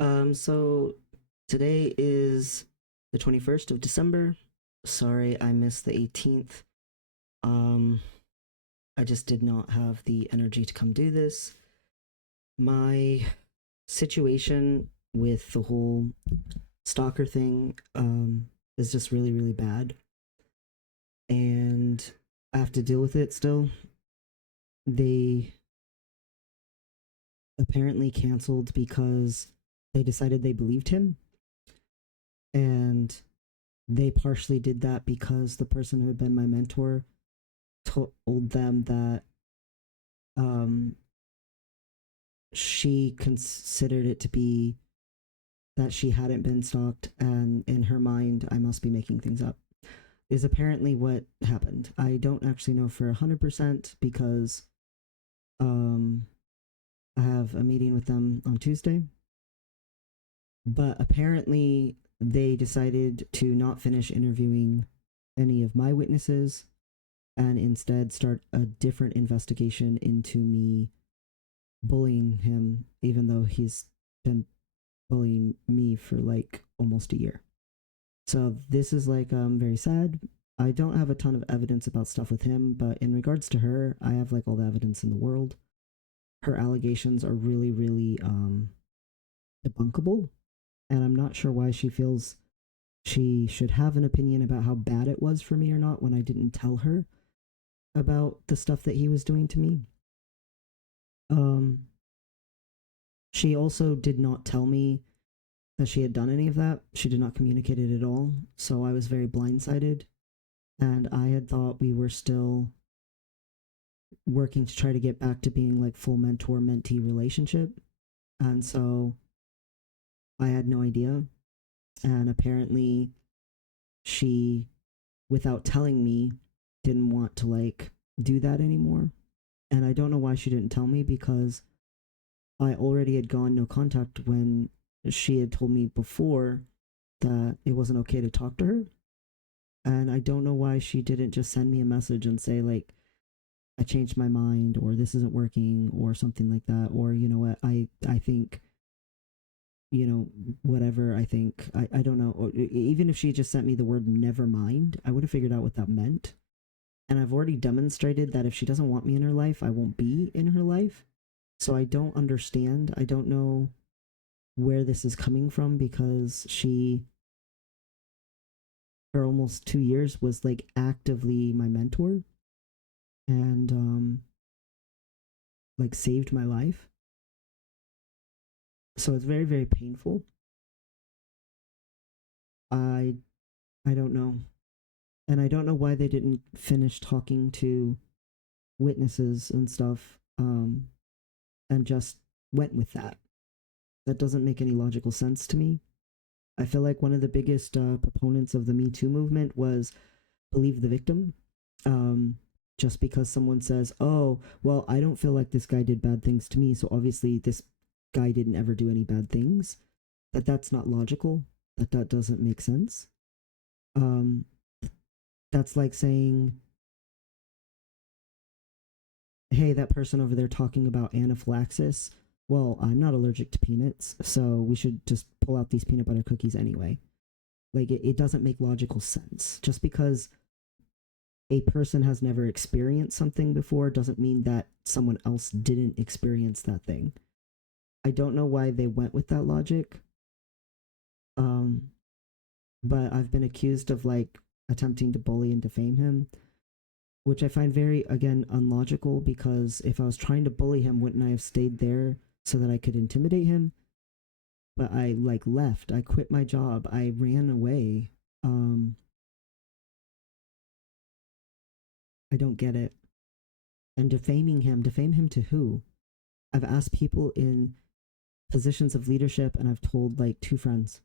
So today is the 21st of December. Sorry, I missed the 18th. Um, I just did not have the energy to come do this. My situation with the whole stalker thing is just really, really bad. And I have to deal with it still. They apparently canceled because they decided they believed him. And they partially did that because the person who had been my mentor told them that um, she considered it to be that she hadn't been stalked, and in her mind, I must be making things up. Is apparently what happened. I don't actually know for 100% because um, I have a meeting with them on Tuesday. But apparently, they decided to not finish interviewing any of my witnesses and instead start a different investigation into me bullying him, even though he's been bullying me for like almost a year. So this is like very sad. I don't have a ton of evidence about stuff with him, but in regards to her, I have like all the evidence in the world. Her allegations are really, really debunkable, and I'm not sure why she feels she should have an opinion about how bad it was for me or not when I didn't tell her about the stuff that he was doing to me. Um, she also did not tell me that she had done any of that. She did not communicate it at all. So I was very blindsided. And I had thought we were still working to try to get back to being like full mentor mentee relationship. And so I had no idea. And apparently she, without telling me, didn't want to like do that anymore. And I don't know why she didn't tell me because I already had gone no contact when she had told me before that it wasn't okay to talk to her. And I don't know why she didn't just send me a message and say, like, I changed my mind, or this isn't working, or something like that. Or, you know what, I think, you know, whatever I think. I don't know. Or even if she just sent me the word never mind, I would have figured out what that meant. And I've already demonstrated that if she doesn't want me in her life, I won't be in her life. So I don't understand. I don't know where this is coming from because she, for almost 2 years, was like actively my mentor and like saved my life. So it's very, very painful. I I don't know. And I don't know why they didn't finish talking to witnesses and stuff and just went with that. That doesn't make any logical sense to me. I feel like one of the biggest proponents of the Me Too movement was believe the victim. Um, just because someone says, "Oh, well, I don't feel like this guy did bad things to me, so obviously this guy didn't ever do any bad things." That's not logical. That doesn't make sense. Um, that's like saying, "Hey, that person over there talking about anaphylaxis. Well, I'm not allergic to peanuts, so we should just pull out these peanut butter cookies anyway." Like it doesn't make logical sense. Just because a person has never experienced something before doesn't mean that someone else didn't experience that thing. I don't know why they went with that logic. Um, but I've been accused of like attempting to bully and defame him, which I find very, again, unlogical because if I was trying to bully him, wouldn't I have stayed there so that I could intimidate him? But I like left. I quit my job. I ran away. Um, I don't get it. And defame him to who? I've asked people in positions of leadership and I've told like two friends.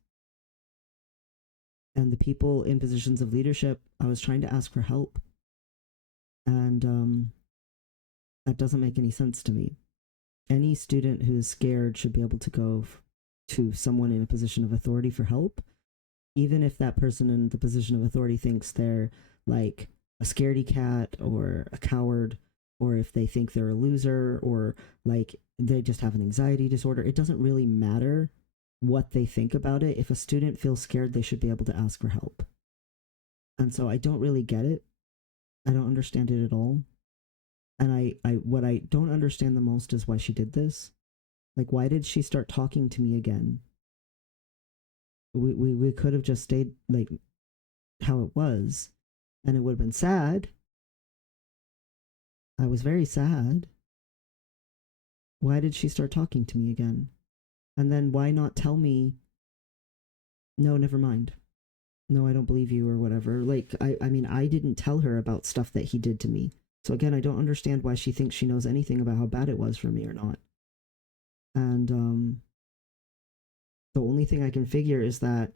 And the people in positions of leadership, I was trying to ask for help. And that doesn't make any sense to me. Any student who's scared should be able to go to someone in a position of authority for help, even if that person in the position of authority thinks they're like a scaredy cat or a coward, or if they think they're a loser, or like they just have an anxiety disorder. It doesn't really matter. what they think about it. If a student feels scared, they should be able to ask for help. And so I don't really get it. I don't understand it at all. And I what I don't understand the most is why she did this. Like, why did she start talking to me again? We could have just stayed like how it was, and it would have been sad. I was very sad. Why did she start talking to me again? And then why not tell me, no, never mind. No, I don't believe you or whatever. Like, I mean, I didn't tell her about stuff that he did to me. So again, I don't understand why she thinks she knows anything about how bad it was for me or not. And the only thing I can figure is that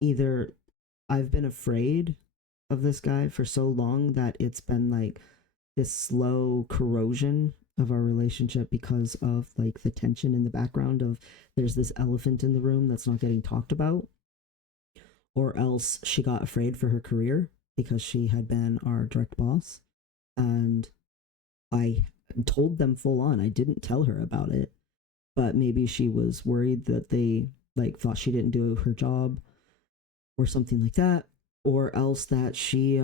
either I've been afraid of this guy for so long that it's been like this slow corrosion of our relationship because of like the tension in the background of there's this elephant in the room that's not getting talked about, or else she got afraid for her career because she had been our direct boss, and I told them full on. I didn't tell her about it, but maybe she was worried that they like thought she didn't do her job or something like that, or else that she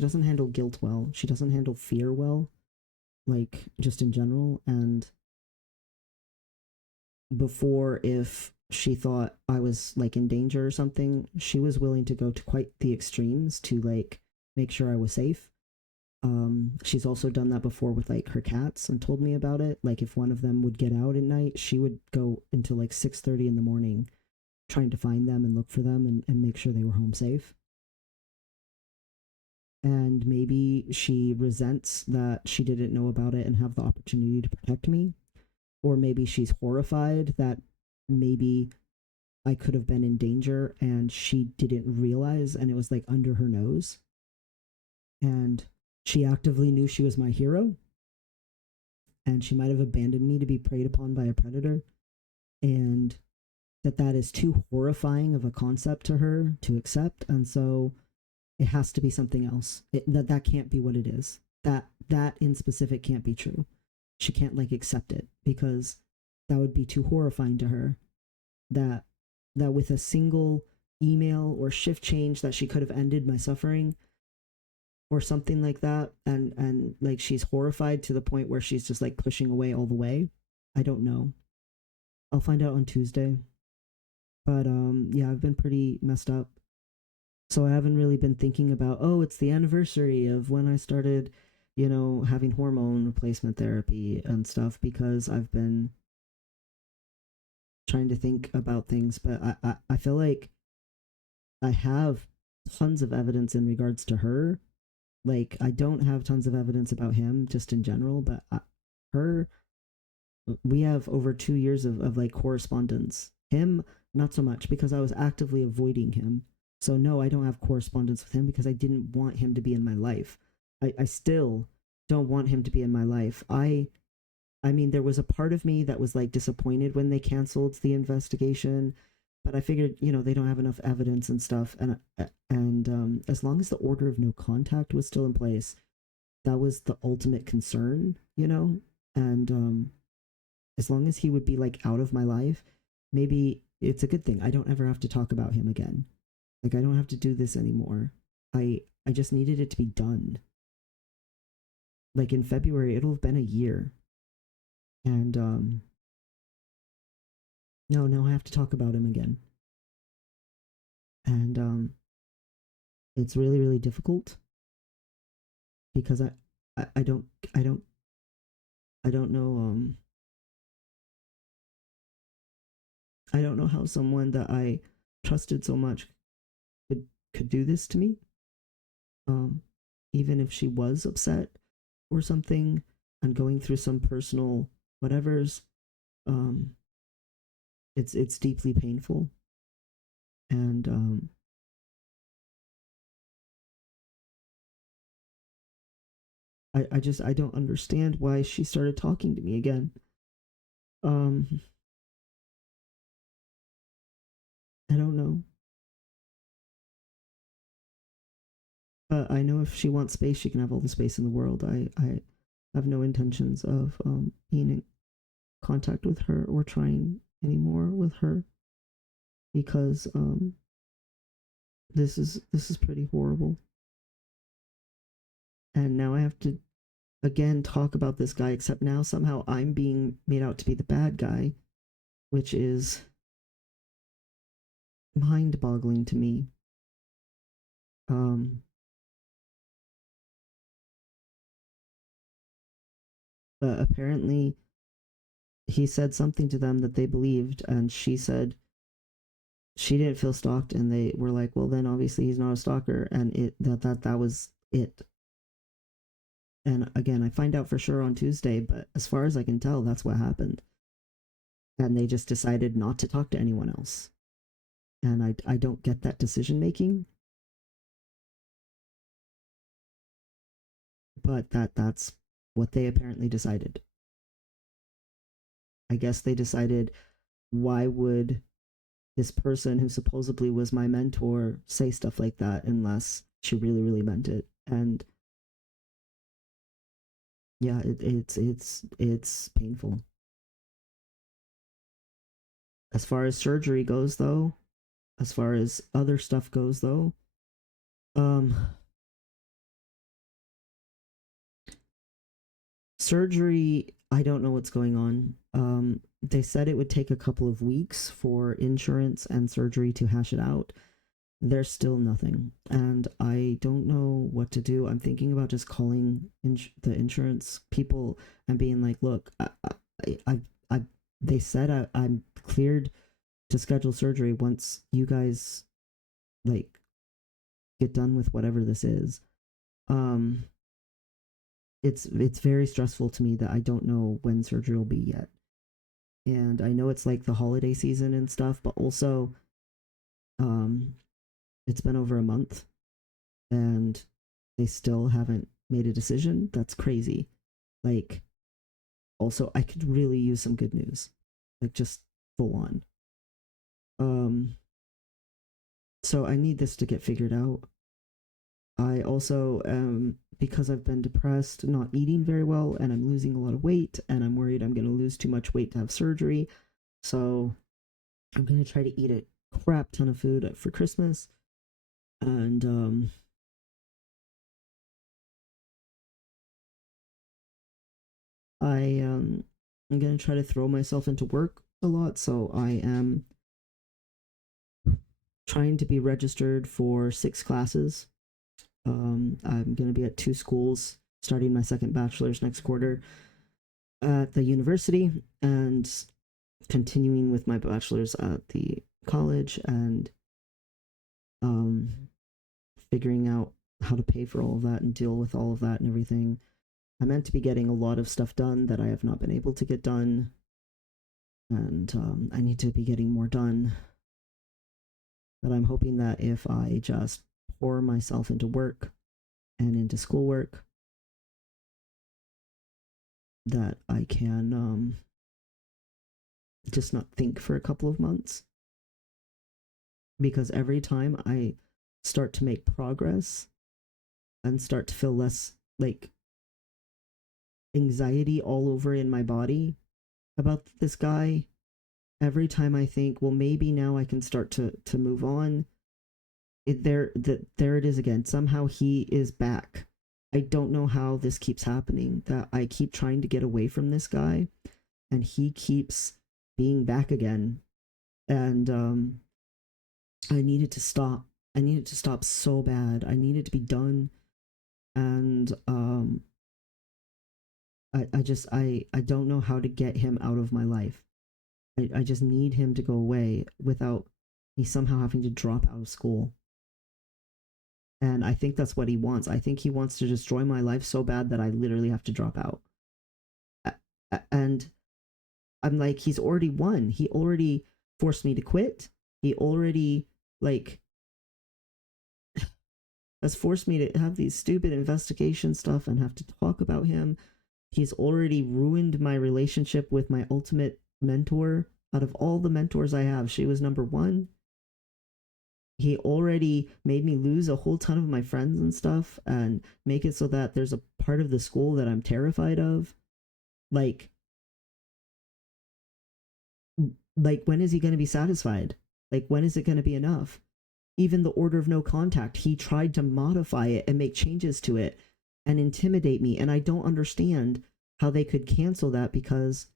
doesn't handle guilt well. She doesn't handle fear well, like just in general. And before, if she thought I was like in danger or something, she was willing to go to quite the extremes to like make sure I was safe. She's also done that before with like her cats and told me about it. Like if one of them would get out at night, she would go until like 6:30 in the morning trying to find them and look for them and make sure they were home safe. And maybe she resents that she didn't know about it and have the opportunity to protect me. Or maybe she's horrified that maybe I could have been in danger and she didn't realize and it was like under her nose. And she actively knew she was my hero and she might have abandoned me to be preyed upon by a predator. And that is too horrifying of a concept to her to accept. And so it has to be something else. That can't be what it is. That in specific can't be true. She can't like accept it because that would be too horrifying to her. That with a single email or shift change that she could have ended my suffering or something like that, and like she's horrified to the point where she's just like pushing away all the way. I don't know. I'll find out on Tuesday. But yeah, I've been pretty messed up. So I haven't really been thinking about, oh, it's the anniversary of when I started, having hormone replacement therapy and stuff because I've been trying to think about things. But I feel like I have tons of evidence in regards to her. Like, I don't have tons of evidence about him just in general, but her, we have over 2 years of like correspondence. Him, not so much because I was actively avoiding him. So no, I don't have correspondence with him because I didn't want him to be in my life. I still don't want him to be in my life. I mean, there was a part of me that was like disappointed when they canceled the investigation, but I figured, they don't have enough evidence and stuff, and as long as the order of no contact was still in place, that was the ultimate concern, and as long as he would be like out of my life, maybe it's a good thing. I don't ever have to talk about him again. Like I don't have to do this anymore. I just needed it to be done. Like in February, it'll have been a year. And no, now I have to talk about him again. And it's really, really difficult because I don't I don't know I don't know how someone that I trusted so much could do this to me. Um Even if she was upset or something and going through some personal whatever's, um it's deeply painful. And I don't understand why she started talking to me again. um I don't know, but I know if she wants space she can have all the space in the world. I I have no intentions of being in contact with her or trying anymore with her because this is pretty horrible. And now I have to again talk about this guy, except now somehow I'm being made out to be the bad guy, which is mind boggling to me. Um, but apparently he said something to them that they believed, and she said she didn't feel stalked, and they were like, well, then obviously he's not a stalker, and that was it. And again, I find out for sure on Tuesday, but as far as I can tell, that's what happened. And they just decided not to talk to anyone else. And I don't get that decision making, but that's what they apparently decided. I guess they decided, why would this person who supposedly was my mentor say stuff like that unless she really really meant it. And yeah, it's painful. As far as surgery goes though, as far as other stuff goes though, um surgery, I don't know what's going on. They said it would take a couple of weeks for insurance and surgery to hash it out. There's still nothing, and I don't know what to do. I'm thinking about just calling the insurance people and being like, look, I they said I'm cleared to schedule surgery once you guys like get done with whatever this is. um it's very stressful to me that I don't know when surgery will be yet. And I know it's like the holiday season and stuff, but also um it's been over a month and they still haven't made a decision. That's crazy. Like, also, I could really use some good news. Like, just full on. Um, so I need this to get figured out. I also because I've been depressed, not eating very well, and I'm losing a lot of weight, and I'm worried I'm gonna lose too much weight to have surgery. So I'm gonna try to eat a crap ton of food for Christmas. And I'm gonna try to throw myself into work a lot, so I am trying to be registered for 6 classes. I'm gonna be at 2 schools, starting my second bachelor's next quarter at the university, and continuing with my bachelor's at the college, and um, figuring out how to pay for all of that and deal with all of that and everything. I meant to be getting a lot of stuff done that I have not been able to get done, and I need to be getting more done. But I'm hoping that if I just pour myself into work and into schoolwork, that I can just not think for a couple of months. Because every time I start to make progress and start to feel less like anxiety all over in my body about this guy, every time I think, well, maybe now I can start to move on, there it is again. Somehow he is back. I don't know how this keeps happening. That I keep trying to get away from this guy, and he keeps being back again. And I needed to stop. I needed to stop so bad. I needed to be done. And I don't know how to get him out of my life. I just need him to go away without me somehow having to drop out of school. And I think that's what he wants. I think he wants to destroy my life so bad that I literally have to drop out. And I'm like, he's already won. He already forced me to quit. He already, like, has forced me to have these stupid investigation stuff and have to talk about him. He's already ruined my relationship with my ultimate mentor. Out of all the mentors I have, she was number one. He already made me lose a whole ton of my friends and stuff, and make it so that there's a part of the school that I'm terrified of. Like, when is he going to be satisfied? Like, when is it going to be enough? Even the order of no contact, he tried to modify it and make changes to it and intimidate me. And I don't understand how they could cancel that, because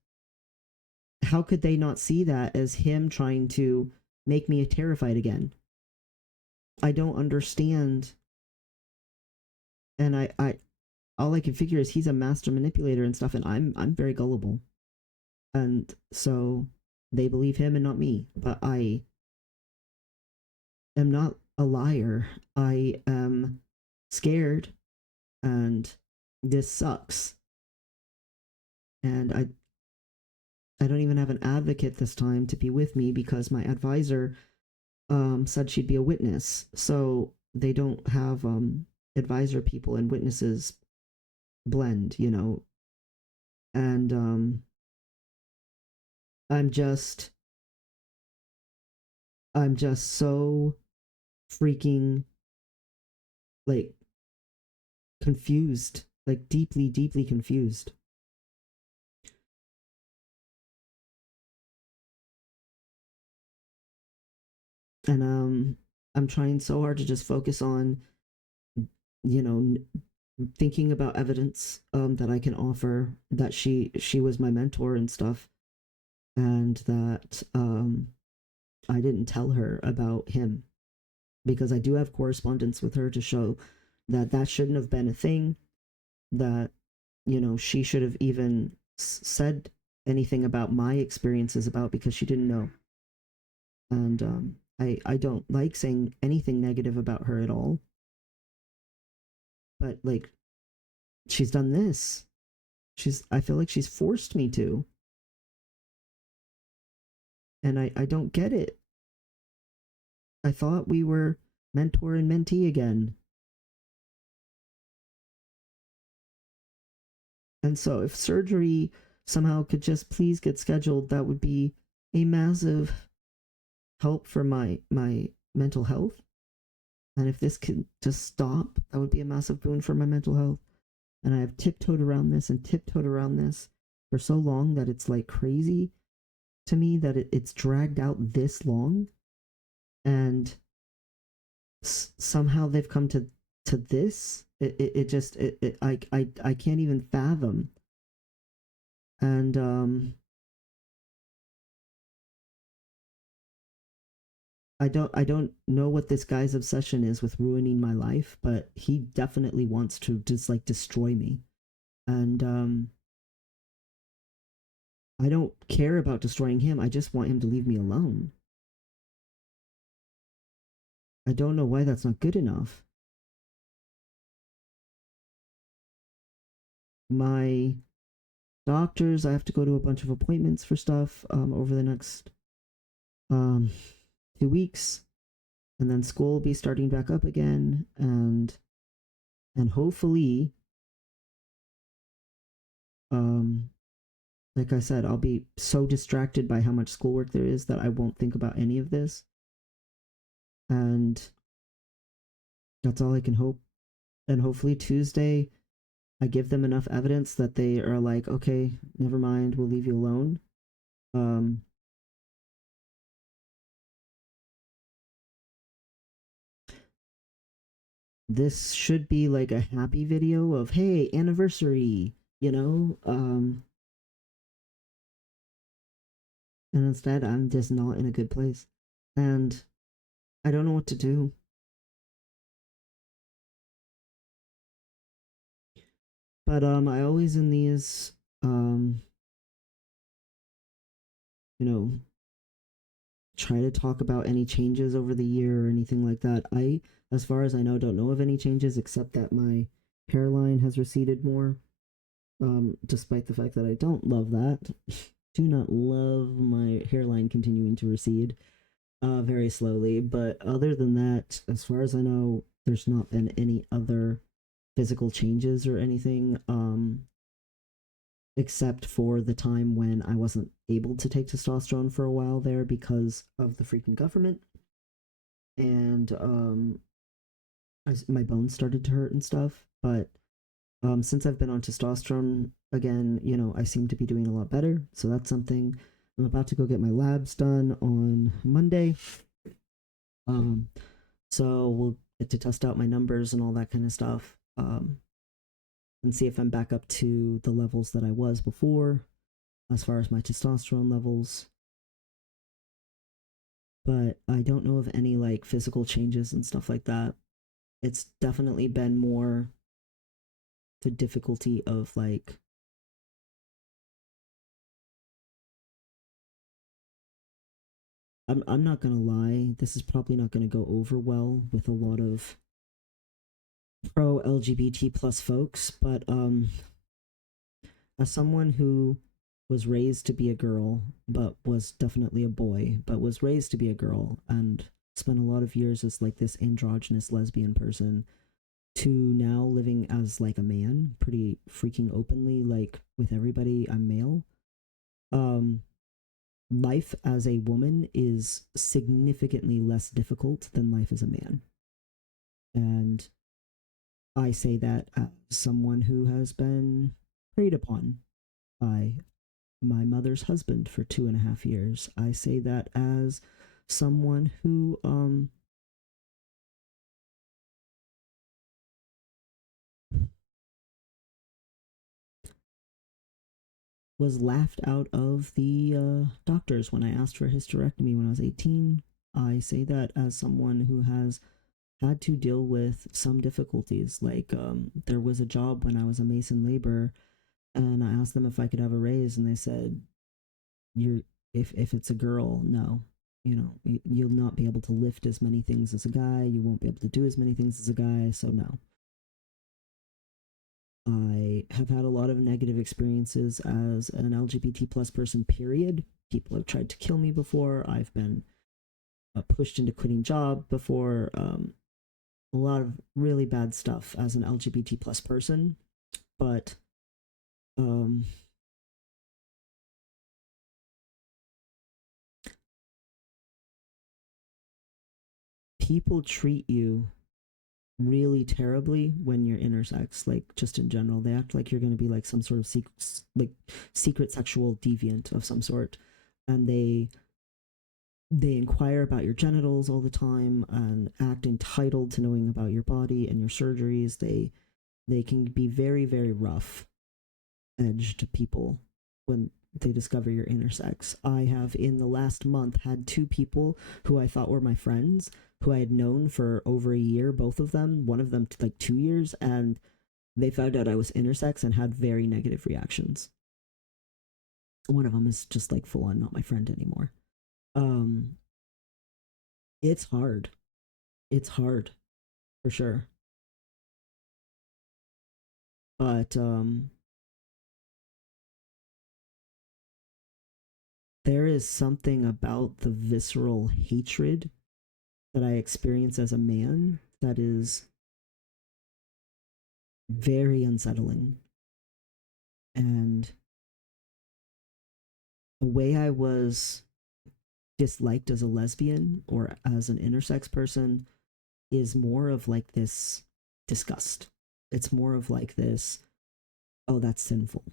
how could they not see that as him trying to make me terrified again? I don't understand. And I all I can figure is he's a master manipulator and stuff, and I'm very gullible. And so they believe him and not me. But I am not a liar. I am scared, and this sucks. And I don't even have an advocate this time to be with me, because my advisor said she'd be a witness. So they don't have advisor people and witnesses blend, you know. And I'm just so freaking, like, confused, like deeply, deeply confused. And I'm trying so hard to just focus on, you know, thinking about evidence that I can offer that she was my mentor and stuff, and that I didn't tell her about him, because I do have correspondence with her to show that that shouldn't have been a thing, that, you know, she should have even said anything about my experiences about, because she didn't know. And I don't like saying anything negative about her at all, but like, she's done this. I feel like she's forced me to, and I don't get it. I thought we were mentor and mentee again. And so if surgery somehow could just please get scheduled, that would be a massive help for my mental health. And if this could just stop, that would be a massive boon for my mental health. And I have tiptoed around this and tiptoed around this for so long that it's like crazy to me that it's dragged out this long. And somehow they've come to this. It just I can't even fathom. And I don't know what this guy's obsession is with ruining my life, but he definitely wants to just like destroy me. And I don't care about destroying him. I just want him to leave me alone. I don't know why that's not good enough. My doctors, I have to go to a bunch of appointments for stuff over the next um 2 weeks, and then school will be starting back up again, and hopefully, um like I said, I'll be so distracted by how much schoolwork there is that I won't think about any of this. And that's all I can hope. And hopefully Tuesday I give them enough evidence that they are like, okay, never mind, we'll leave you alone. Um this should be like a happy video of, hey, anniversary, you know? And instead I'm just not in a good place. And I don't know what to do. But I always in these you know, try to talk about any changes over the year or anything like that. I, as far as I know, don't know of any changes except that my hairline has receded more. Despite the fact that I don't love that. Do not love my hairline continuing to recede very slowly. But other than that, as far as I know, there's not been any other physical changes or anything. Except for the time when I wasn't able to take testosterone for a while there because of the freaking government. and my bones started to hurt and stuff. But since I've been on testosterone again, I seem to be doing a lot better. So that's something. I'm about to go get my labs done on Monday. Um, so we'll get to test out my numbers and all that kind of stuff, and see if I'm back up to the levels that I was before, as far as my testosterone levels. But I don't know of any like physical changes and stuff like that. It's definitely been more the difficulty of like I'm not gonna lie, this is probably not gonna go over well with a lot of pro LGBT plus folks, but as someone who was raised to be a girl, but was definitely a boy, but was raised to be a girl and spent a lot of years as like this androgynous lesbian person, to now living as like a man pretty freaking openly, like with everybody I'm male. um Life as a woman is significantly less difficult than life as a man. And I say that as someone who has been preyed upon by my mother's husband for 2.5 years. I say that as someone who was laughed out of the doctors when I asked for a hysterectomy when I was 18. I say that as someone who has had to deal with some difficulties. Like, there was a job when I was a mason laborer, and I asked them if I could have a raise, and they said, "You're if it's a girl, no. You'll not be able to lift as many things as a guy. You won't be able to do as many things as a guy. So no." I have had a lot of negative experiences as an LGBT plus person. Period. People have tried to kill me before. I've been pushed into quitting job before. A lot of really bad stuff as an LGBT plus person, but um, people treat you really terribly when you're intersex. Like, just in general, they act like you're going to be like some sort of secret sexual deviant of some sort, and they inquire about your genitals all the time and act entitled to knowing about your body and your surgeries. They can be very, very rough edged people when they discover you're intersex. I have, in the last month, had two people who I thought were my friends, who I had known for over a year, both of them, one of them like 2 years, and they found out I was intersex and had very negative reactions. One of them is just like full on not my friend anymore. Um, it's hard. It's hard for sure. But there is something about the visceral hatred that I experience as a man that is very unsettling. And the way I was disliked as a lesbian or as an intersex person is more of like this disgust. It's more of like this, oh, that's sinful.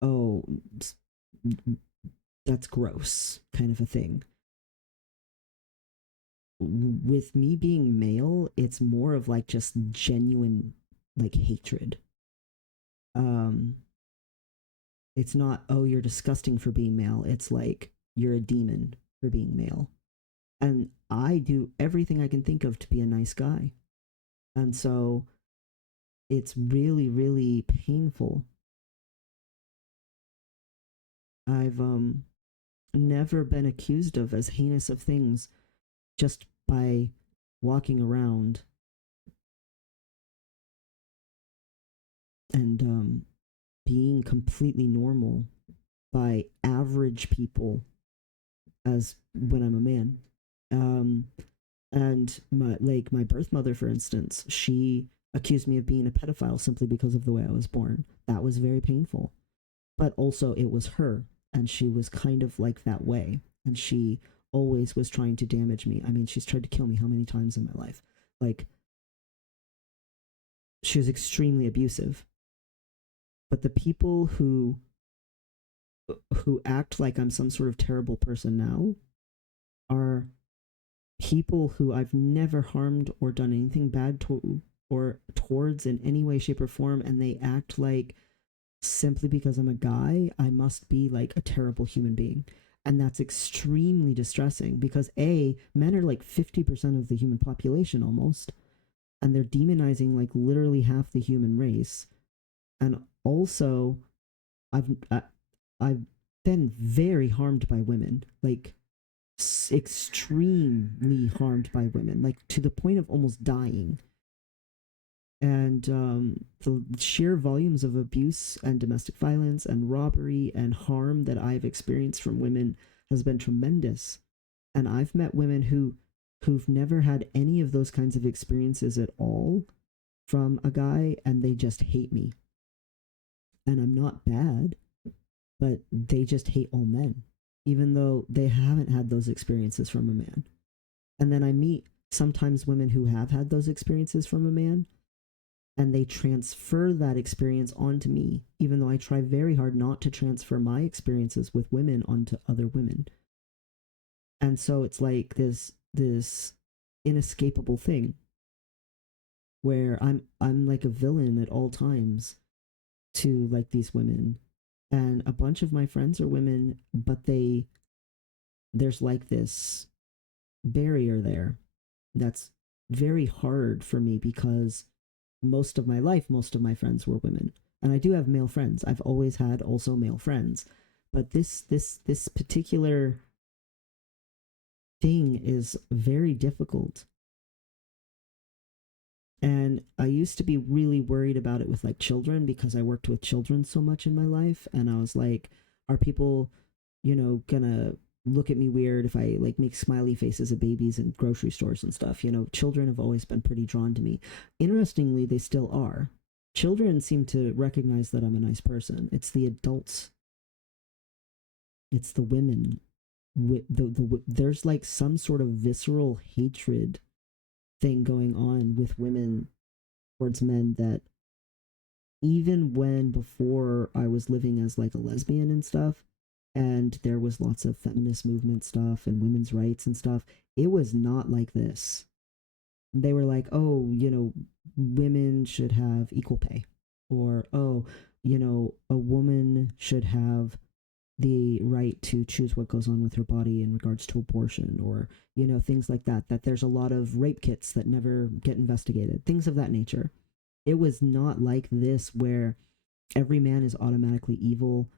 Oh, that's gross, kind of a thing. With me being male, it's more of like just genuine like hatred. Um it's not, oh, you're disgusting for being male. It's like you're a demon for being male. And I do everything I can think of to be a nice guy. And so it's really, really painful. I've never been accused of as heinous of things just by walking around and being completely normal by average people as when I'm a man. Um, and my birth mother, for instance, she accused me of being a pedophile simply because of the way I was born. That was very painful. But also, it was her, and she was kind of like that way, and she always was trying to damage me. I mean, she's tried to kill me how many times in my life? Like, she was extremely abusive. But the people who act like I'm some sort of terrible person now are people who I've never harmed or done anything bad to or towards in any way, shape, or form, and they act like simply because I'm a guy, I must be like a terrible human being. And that's extremely distressing because A, men are like 50% of the human population almost, and they're demonizing like literally half the human race. And also, I've I, I've been very harmed by women, like extremely harmed by women, like to the point of almost dying. And the sheer volumes of abuse and domestic violence and robbery and harm that I've experienced from women has been tremendous. And I've met women who've never had any of those kinds of experiences at all from a guy, and they just hate me. And I'm not bad, but they just hate all men, even though they haven't had those experiences from a man. And then I meet sometimes women who have had those experiences from a man, and they transfer that experience onto me, even though I try very hard not to transfer my experiences with women onto other women. And so it's like this inescapable thing where I'm like a villain at all times to like these women. And a bunch of my friends are women, but there's like this barrier there that's very hard for me because most of my life, most of my friends were women. And I do have male friends. I've always had also male friends. But this particular thing is very difficult. And I used to be really worried about it with like children because I worked with children so much in my life. And I was like, are people, gonna look at me weird if I like make smiley faces at babies in grocery stores and stuff? Children have always been pretty drawn to me. Interestingly, they still are. Children seem to recognize that I'm a nice person. It's the adults, it's the women. There's like some sort of visceral hatred thing going on with women towards men that even when before I was living as like a lesbian and stuff, and there was lots of feminist movement stuff and women's rights and stuff, it was not like this. They were like, oh, women should have equal pay, or oh, a woman should have the right to choose what goes on with her body in regards to abortion, or things like that. That there's a lot of rape kits that never get investigated, things of that nature. It was not like this where every man is automatically evil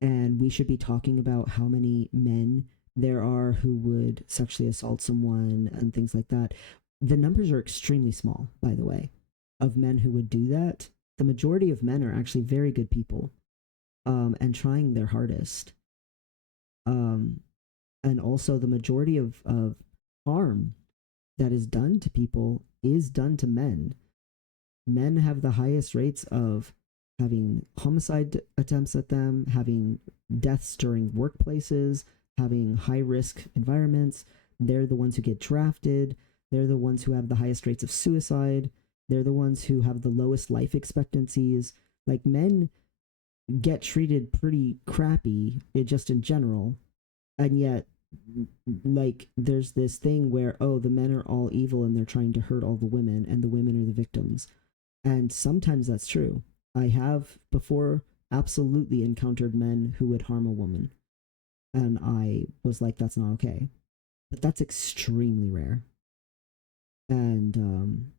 and we should be talking about how many men there are who would sexually assault someone and things like that. The numbers are extremely small, by the way, of men who would do that. The majority of men are actually very good people, and trying their hardest. Um, and also, the majority of harm that is done to people is done to men. Men have the highest rates of having homicide attempts at them, having deaths during workplaces, having high risk environments. They're the ones who get drafted. They're the ones who have the highest rates of suicide. They're the ones who have the lowest life expectancies. Like, men get treated pretty crappy, just in general. And yet, like, there's this thing where, oh, the men are all evil and they're trying to hurt all the women, and the women are the victims. And sometimes that's true. I have before absolutely encountered men who would harm a woman. And I was like, that's not okay. But that's extremely rare. And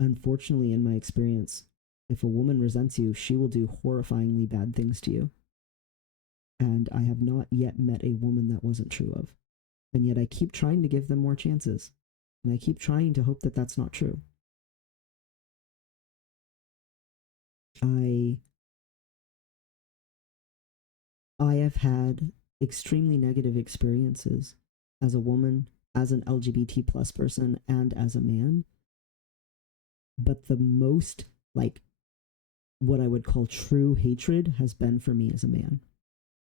unfortunately, in my experience, if a woman resents you, she will do horrifyingly bad things to you. And I have not yet met a woman that wasn't true of. And yet I keep trying to give them more chances. And I keep trying to hope that that's not true. I have had extremely negative experiences as a woman, as an LGBT plus person, and as a man. But the most, like, what I would call true hatred has been for me as a man.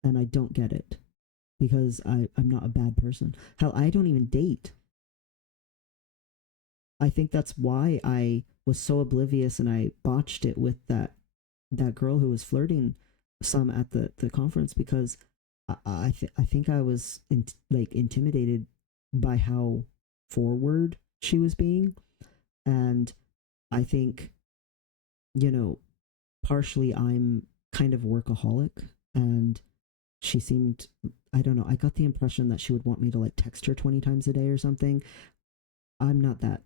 And I don't get it. because I'm not a bad person. Hell, I don't even date. I think that's why I was so oblivious and I botched it with that girl who was flirting some at the conference, because I think I was like intimidated by how forward she was being. And I think, you know, partially I'm kind of workaholic, and she seemed, I don't know, I got the impression that she would want me to like text her 20 times a day or something. I'm not that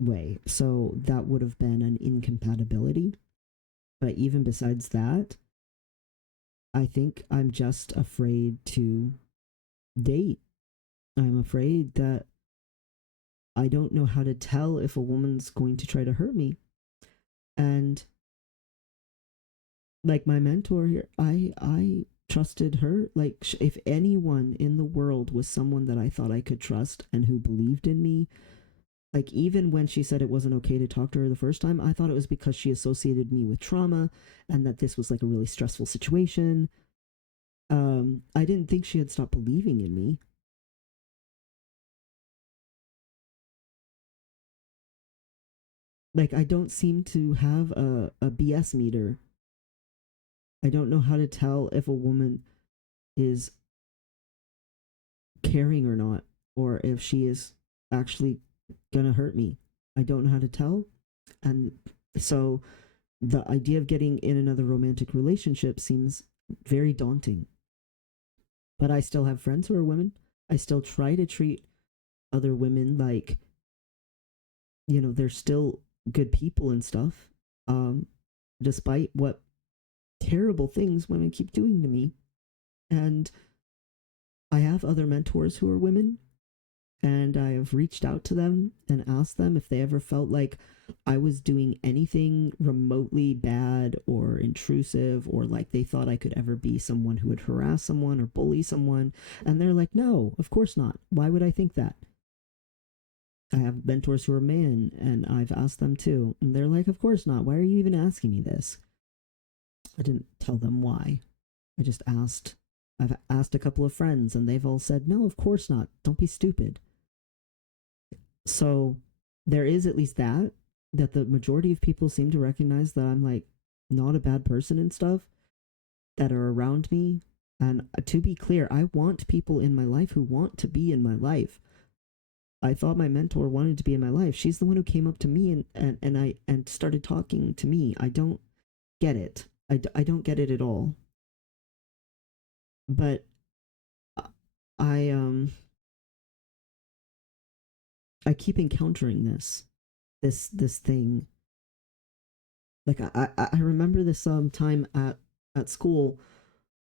way. So that would have been an incompatibility. But even besides that, I think I'm just afraid to date. I'm afraid that I don't know how to tell if a woman's going to try to hurt me. And like my mentor here, I trusted her. Like if anyone in the world was someone that I thought I could trust and who believed in me, like even when she said it wasn't okay to talk to her the first time, I thought it was because she associated me with trauma and that this was like a really stressful situation. I didn't think she had stopped believing in me. Like I don't seem to have a BS meter. I don't know how to tell if a woman is caring or not, or if she is actually gonna hurt me. I don't know how to tell. And so the idea of getting in another romantic relationship seems very daunting. But I still have friends who are women. I still try to treat other women like, they're still good people and stuff. Um, Despite what terrible things women keep doing to me. And I have other mentors who are women, and I have reached out to them and asked them if they ever felt like I was doing anything remotely bad or intrusive, or like they thought I could ever be someone who would harass someone or bully someone. And they're like, no, of course not. Why would I think that? I have mentors who are men, and I've asked them too. And they're like, of course not. Why are you even asking me this? I didn't tell them why. I just asked. I've asked a couple of friends, and they've all said, no, of course not. Don't be stupid. So there is at least that the majority of people seem to recognize that I'm like not a bad person and stuff, that are around me. And to be clear, I want people in my life who want to be in my life. I thought my mentor wanted to be in my life. She's the one who came up to me and started talking to me. I don't get it. I don't get it at all. But I I keep encountering this thing. Like I remember this time at school,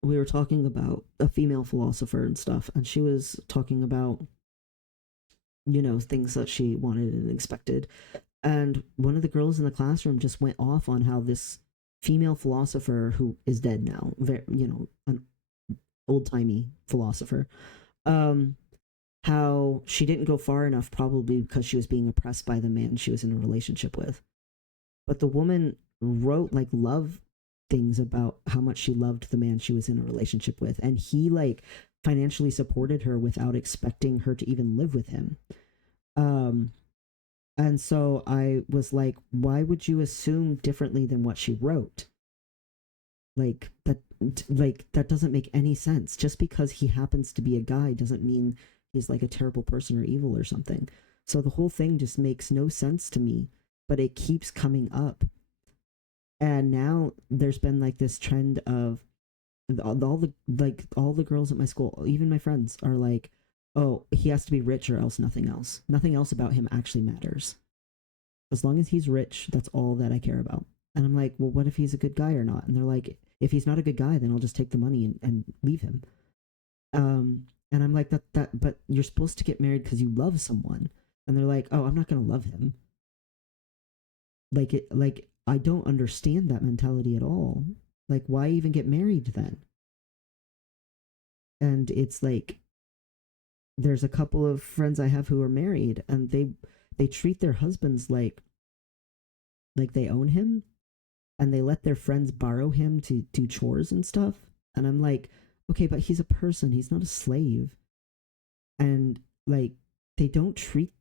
we were talking about a female philosopher and stuff, and she was talking about, things that she wanted and expected. And one of the girls in the classroom just went off on how this female philosopher, who is dead now, an old timey philosopher, um, how she didn't go far enough, probably because she was being oppressed by the man she was in a relationship with. But the woman wrote like love things about how much she loved the man she was in a relationship with, and he like financially supported her without expecting her to even live with him. Um, and so I was like, why would you assume differently than what she wrote? Like that doesn't make any sense. Just because he happens to be a guy doesn't mean he's like a terrible person or evil or something. So the whole thing just makes no sense to me, but it keeps coming up. And now there's been like this trend of all the girls at my school, even my friends, are like, oh, he has to be rich or else nothing else. Nothing else about him actually matters. As long as he's rich, that's all that I care about. And I'm like, well, what if he's a good guy or not? And they're like, if he's not a good guy, then I'll just take the money and leave him. And I'm like, but you're supposed to get married because you love someone. And they're like, oh, I'm not gonna love him. Like I don't understand that mentality at all. Like, why even get married then? And it's like, there's a couple of friends I have who are married, and they treat their husbands like they own him, and they let their friends borrow him to do chores and stuff. And I'm like, Okay, but he's a person, he's not a slave. And like, they don't treat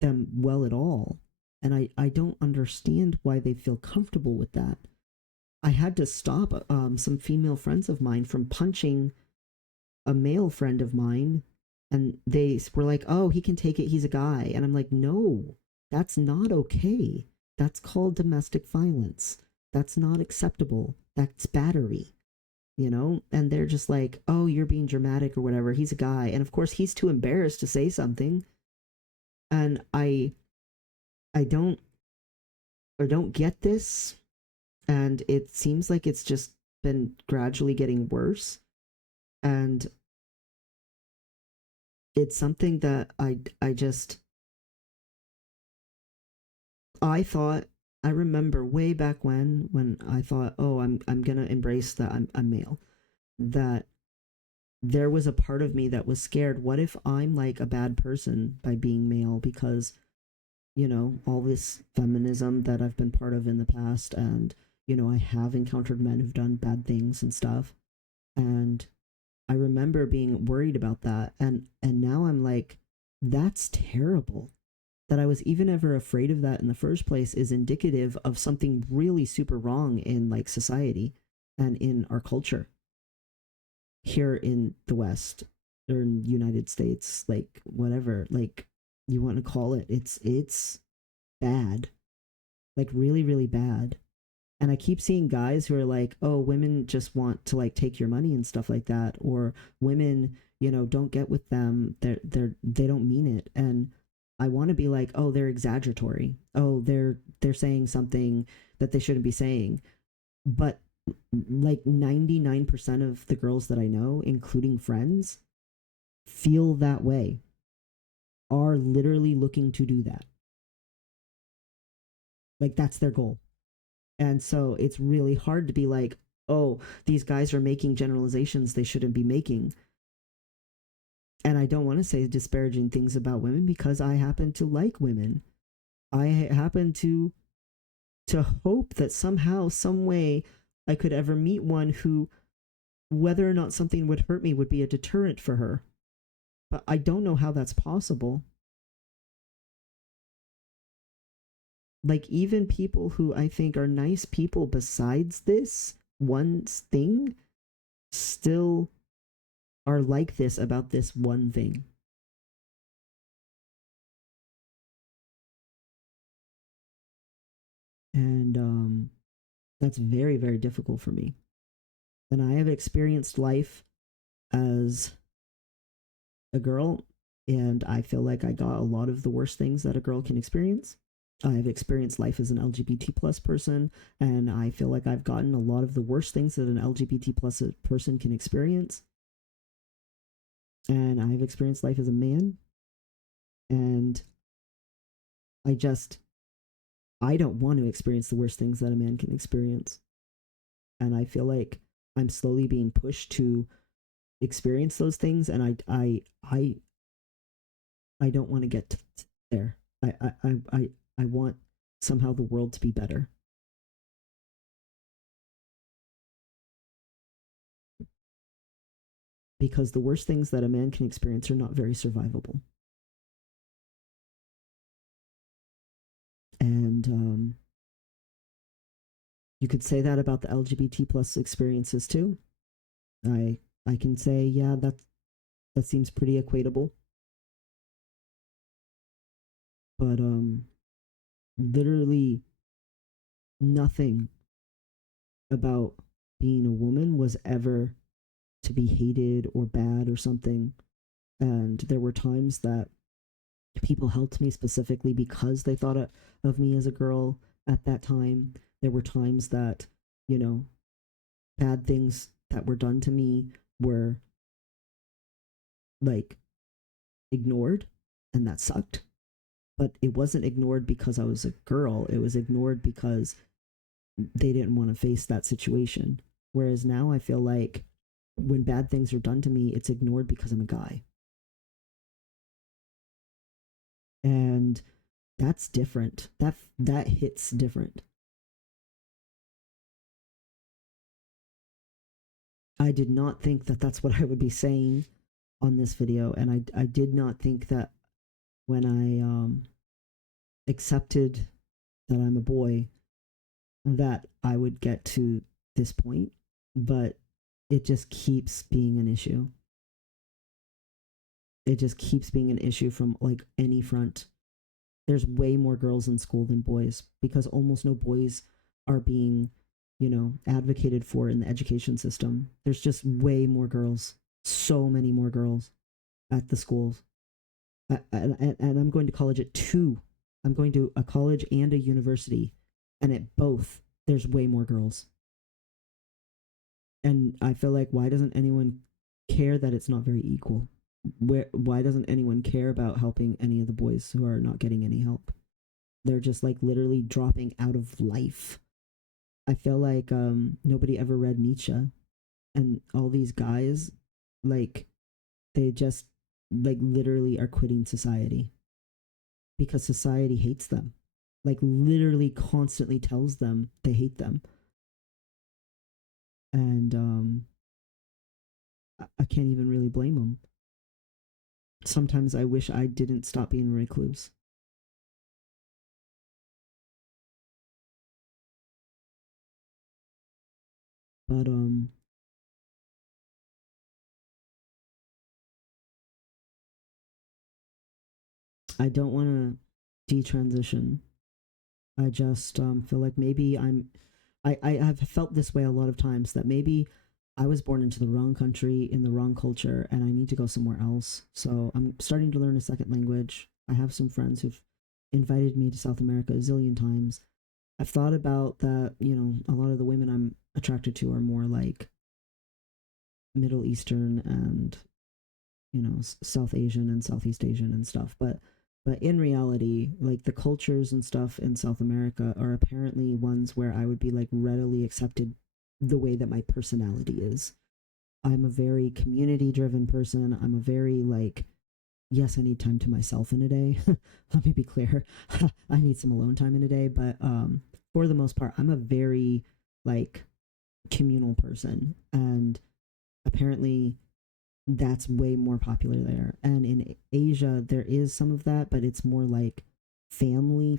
them well at all. And I don't understand why they feel comfortable with that. I had to stop some female friends of mine from punching a male friend of mine, and they were like, "Oh, he can take it. He's a guy." And I'm like, "No, that's not okay. That's called domestic violence. That's not acceptable. That's battery." And they're just like, "Oh, you're being dramatic or whatever. He's a guy." And of course, he's too embarrassed to say something. And I don't get this, and it seems like it's just been gradually getting worse. And it's something that I just I thought I remember way back when I thought, "Oh, I'm going to embrace that I'm male." That there was a part of me that was scared. What if I'm like a bad person by being male because, all this feminism that I've been part of in the past, and I have encountered men who've done bad things and stuff. And I remember being worried about that, and now I'm like, that's terrible. That I was even ever afraid of that in the first place is indicative of something really super wrong in like society and in our culture here in the West or in the United States, like whatever, like you want to call it. It's bad. Like really, really bad. And I keep seeing guys who are like, "Oh, women just want to like take your money and stuff like that," or women, don't get with them. They don't mean it. And I want to be like, "Oh, they're exaggeratory. Oh, they're saying something that they shouldn't be saying." But like 99% of the girls that I know, including friends, feel that way. Are literally looking to do that. Like that's their goal. And so it's really hard to be like, "Oh, these guys are making generalizations they shouldn't be making." And I don't want to say disparaging things about women because I happen to like women. I happen to hope that somehow, some way, I could ever meet one who, whether or not something would hurt me, would be a deterrent for her. But I don't know how that's possible. Like, even people who I think are nice people besides this one thing still are like this about this one thing. And that's very, very difficult for me. And I have experienced life as a girl, and I feel like I got a lot of the worst things that a girl can experience. I've experienced life as an LGBT plus person, and I feel like I've gotten a lot of the worst things that an LGBT plus person can experience. And I've experienced life as a man, and I just I don't want to experience the worst things that a man can experience. And I feel like I'm slowly being pushed to experience those things, and I don't want to get there. I want somehow the world to be better, because the worst things that a man can experience are not very survivable. And you could say that about the LGBT plus experiences too. I I can say, yeah, that seems pretty equatable. But literally nothing about being a woman was ever to be hated or bad or something. And there were times that people helped me specifically because they thought of me as a girl at that time. There were times that, you know, bad things that were done to me were like ignored, and that sucked. But it wasn't ignored because I was a girl, it was ignored because they didn't want to face that situation. Whereas now I feel like when bad things are done to me, it's ignored because I'm a guy. And that's different. That hits different. I did not think that that's what I would be saying on this video, and I did not think that when I accepted that I'm a boy that I would get to this point, but it just keeps being an issue. It just keeps being an issue from like any front. There's way more girls in school than boys because almost no boys are being, advocated for in the education system. There's just way more girls, so many more girls at the schools. And I'm going to college at two. I'm going to a college and a university, and at both, there's way more girls. And I feel like, why doesn't anyone care that it's not very equal? Why doesn't anyone care about helping any of the boys who are not getting any help? They're just like literally dropping out of life. I feel like nobody ever read Nietzsche, and all these guys, like, they just like literally are quitting society because society hates them. Like, literally constantly tells them they hate them. And I can't even really blame them. Sometimes I wish I didn't stop being a recluse. But I don't want to detransition. I just feel like maybe I have felt this way a lot of times, that maybe I was born into the wrong country in the wrong culture and I need to go somewhere else. So I'm starting to learn a second language. I have some friends who've invited me to South America a zillion times. I've thought about that, a lot of the women I'm attracted to are more like Middle Eastern and, South Asian and Southeast Asian and stuff. But in reality, like, the cultures and stuff in South America are apparently ones where I would be like readily accepted the way that my personality is. I'm a very community driven person. I'm a very like, yes, I need time to myself in a day. Let me be clear. I need some alone time in a day, but for the most part, I'm a very like communal person, and apparently that's way more popular there. And in Asia, there is some of that, but it's more like family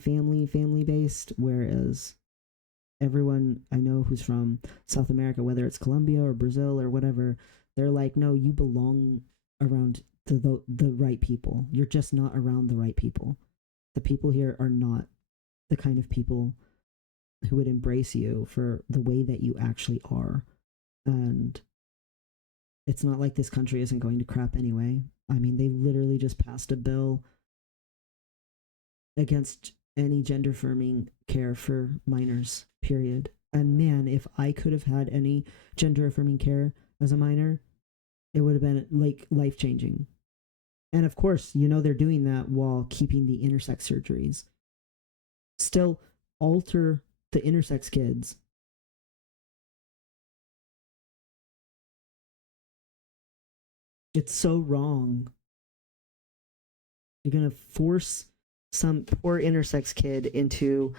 based. Whereas everyone I know who's from South America, whether it's Colombia or Brazil or whatever, they're like, no, you belong around the right people. You're just not around the right people. The people here are not the kind of people who would embrace you for the way that you actually are. And it's not like this country isn't going to crap anyway. I mean, they literally just passed a bill against any gender affirming care for minors, period. And man, if I could have had any gender affirming care as a minor, it would have been like life changing. And of course, they're doing that while keeping the intersex surgeries. Still alter the intersex kids. It's so wrong. You're going to force some poor intersex kid into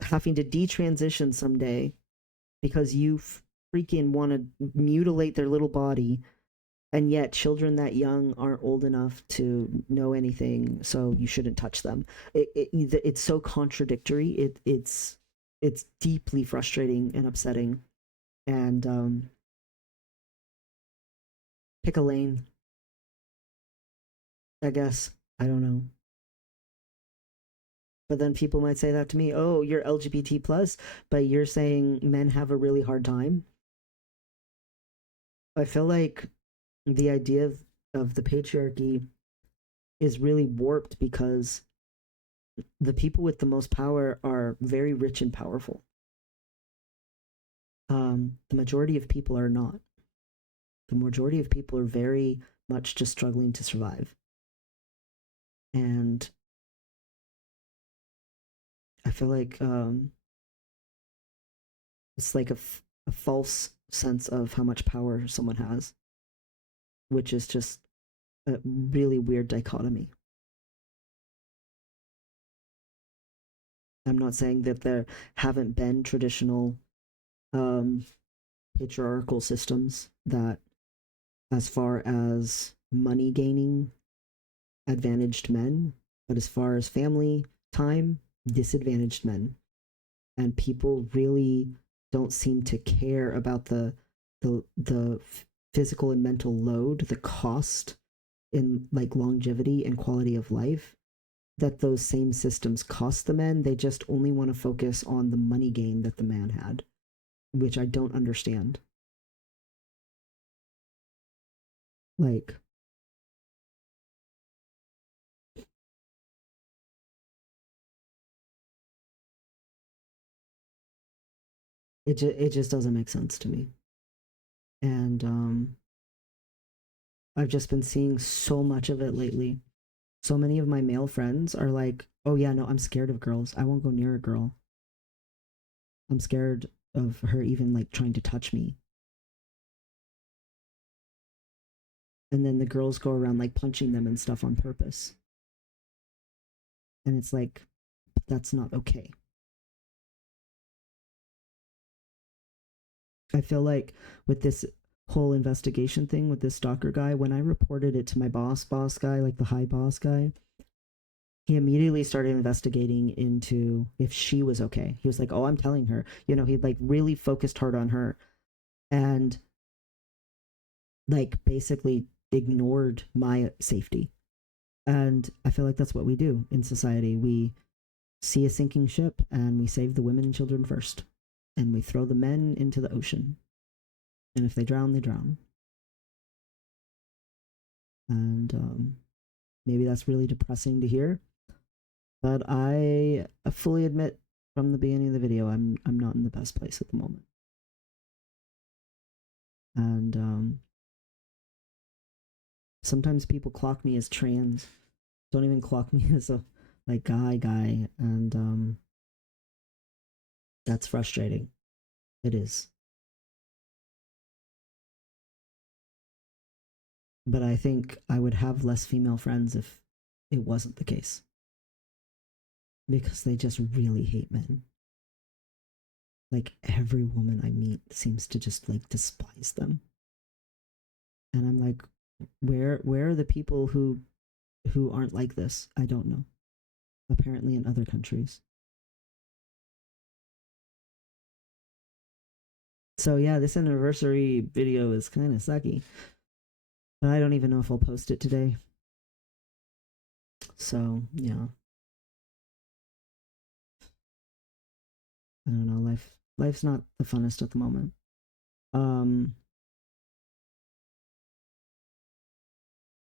having to detransition someday because you freaking want to mutilate their little body, and yet children that young aren't old enough to know anything, so you shouldn't touch them. It's so contradictory. It's deeply frustrating and upsetting. And pick a lane, I guess. I don't know. But then people might say that to me, oh, you're LGBT plus, but you're saying men have a really hard time. I feel like the idea of the patriarchy is really warped because the people with the most power are very rich and powerful. The majority of people are not. The majority of people are very much just struggling to survive. And I feel like it's like a false sense of how much power someone has, which is just a really weird dichotomy. I'm not saying that there haven't been traditional um, patriarchal systems that, as far as money gaining, advantaged men, but as far as family time, disadvantaged men. And people really don't seem to care about the physical and mental load, the cost in like longevity and quality of life that those same systems cost the men. They just only want to focus on the money gain that the man had, which I don't understand. Like, it just doesn't make sense to me. And I've just been seeing so much of it lately. So many of my male friends are like, "Oh yeah, no, I'm scared of girls. I won't go near a girl. I'm scared of her even like trying to touch me." And then the girls go around like punching them and stuff on purpose. And it's like, that's not okay. I feel like with this whole investigation thing with this stalker guy, when I reported it to my boss guy, like the high boss guy, he immediately started investigating into if she was okay. He was like, "Oh, I'm telling her." He like really focused hard on her and like basically ignored my safety. And I feel like that's what we do in society. We see a sinking ship and we save the women and children first. And we throw the men into the ocean. And if they drown, they drown. And maybe that's really depressing to hear. But I fully admit from the beginning of the video, I'm not in the best place at the moment. And sometimes people clock me as trans. Don't even clock me as a like guy, and that's frustrating. It is. But I think I would have less female friends if it wasn't the case. Because they just really hate men. Like every woman I meet seems to just like despise them. And I'm like, where are the people who aren't like this? I don't know. Apparently in other countries. So yeah, this anniversary video is kind of sucky. But I don't even know if I'll post it today. So, yeah. I don't know, life's not the funnest at the moment. Um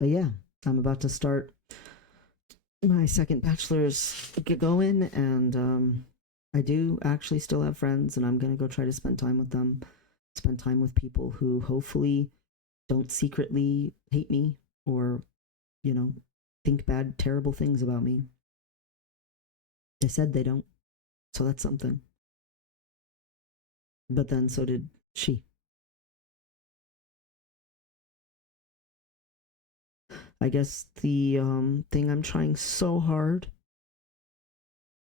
but yeah, I'm about to start my second bachelor's get going, and I do actually still have friends, and I'm gonna go try to spend time with them, spend time with people who hopefully don't secretly hate me or, you know, think bad, terrible things about me. They said they don't, so that's something. But then so did she. I guess the thing I'm trying so hard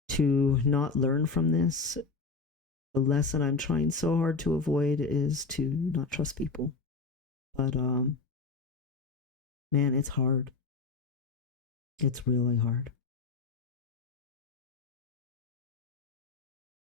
to not learn from this, the lesson I'm trying so hard to avoid is to not trust people. But man, it's hard. It's really hard.